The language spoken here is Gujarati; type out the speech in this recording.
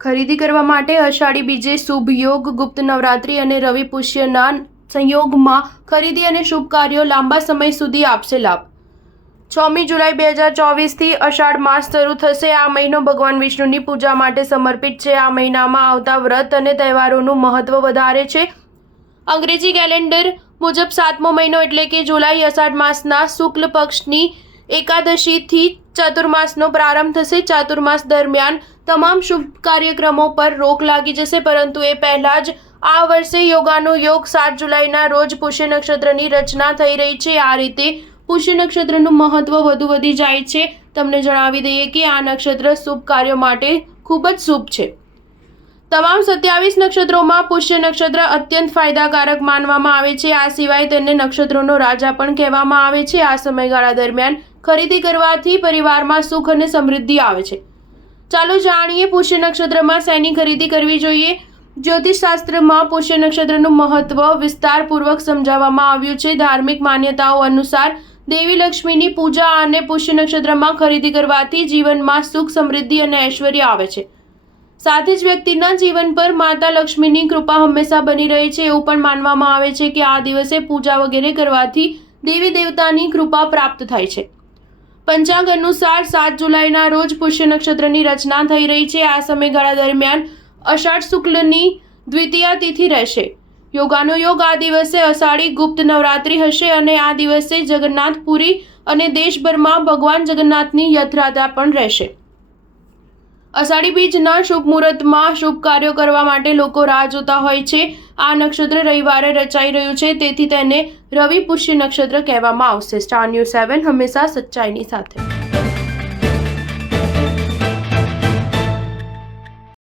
ખરીદી કરવા માટે અષાઢી બીજે શુભ યોગ, ગુપ્ત નવરાત્રિ અને રવિ પુષ્યના સંયોગમાં ખરીદી અને શુભ કાર્યો લાંબા સમય સુધી આપશે લાભ। 6મી જુલાઈ 2024થી અષાઢ માસ શરૂ થશે। આ મહિનો ભગવાન વિષ્ણુની પૂજા માટે સમર્પિત છે। આ મહિનામાં આવતા વ્રત અને તહેવારોનું મહત્વ વધારે છે। અંગ્રેજી કેલેન્ડર મુજબ 7મો મહિનો એટલે કે જુલાઈ અષાઢ માસના શુક્લ પક્ષની એકાદશીથી ચાતુર્માસનો પ્રારંભ થશે। ચાતુર્માસ દરમિયાન તમામ શુભ કાર્યક્રમો પર રોક લાગી જશે, પરંતુ એ પહેલાં જ આ વર્ષે યોગાનો યોગ 7 જુલાઈના રોજ પુષ્ય નક્ષત્રની રચના થઈ રહી છે। આ રીતે પુષ્ય નક્ષત્રનું મહત્વ વધુ વધી જાય છે। તમને જણાવી દઈએ કે આ નક્ષત્ર શુભ કાર્યો માટે ખૂબ જ શુભ છે। તમામ 27 નક્ષત્રોમાં પુષ્ય નક્ષત્ર અત્યંત ફાયદાકારક માનવામાં આવે છે। આ સિવાય તેને નક્ષત્રોનો રાજા પણ કહેવામાં આવે છે। આ સમયગાળા દરમિયાન ખરીદી કરવાથી પરિવારમાં સુખ અને સમૃદ્ધિ આવે છે। ચાલો જાણીએ પુષ્ય નક્ષત્રમાં શેની ખરીદી કરવી જોઈએ। જ્યોતિષશાસ્ત્રમાં પુષ્ય નક્ષત્રનું મહત્વ વિસ્તારપૂર્વક સમજાવવામાં આવ્યું છે। ધાર્મિક માન્યતાઓ અનુસાર દેવી લક્ષ્મીની પૂજા અને પુષ્ય નક્ષત્રમાં ખરીદી કરવાથી જીવનમાં સુખ, સમૃદ્ધિ અને ઐશ્વર્ય આવે છે। સાથે જ વ્યક્તિના જીવન પર માતા લક્ષ્મીની કૃપા હંમેશા બની રહે છે। એવું પણ માનવામાં આવે છે કે આ દિવસે પૂજા વગેરે કરવાથી દેવી દેવતાની કૃપા પ્રાપ્ત થાય છે। પંચાંગ અનુસાર 7 જુલાઈના રોજ પુષ્ય નક્ષત્રની રચના થઈ રહી છે। આ સમયગાળા દરમિયાન અષાઢ શુક્લની દ્વિતીયા તિથિ રહેશે। યોગાનો યોગ આ દિવસે અષાઢી ગુપ્ત નવરાત્રિ હશે અને આ દિવસે જગન્નાથપુરી અને દેશભરમાં ભગવાન જગન્નાથની યાત્રા પણ રહેશે। અષાઢી બીજના શુભ મુહૂર્તમાં શુભ કાર્યો કરવા માટે લોકો રાહ જોતા હોય છે। આ નક્ષત્ર રવિવારે રચાઈ રહ્યું છે, તેથી તેને રવિ પુષ્ય નક્ષત્ર કહેવામાં આવશે। સ્ટાર ન્યૂઝ 7 હંમેશા સચ્ચાઈની સાથે।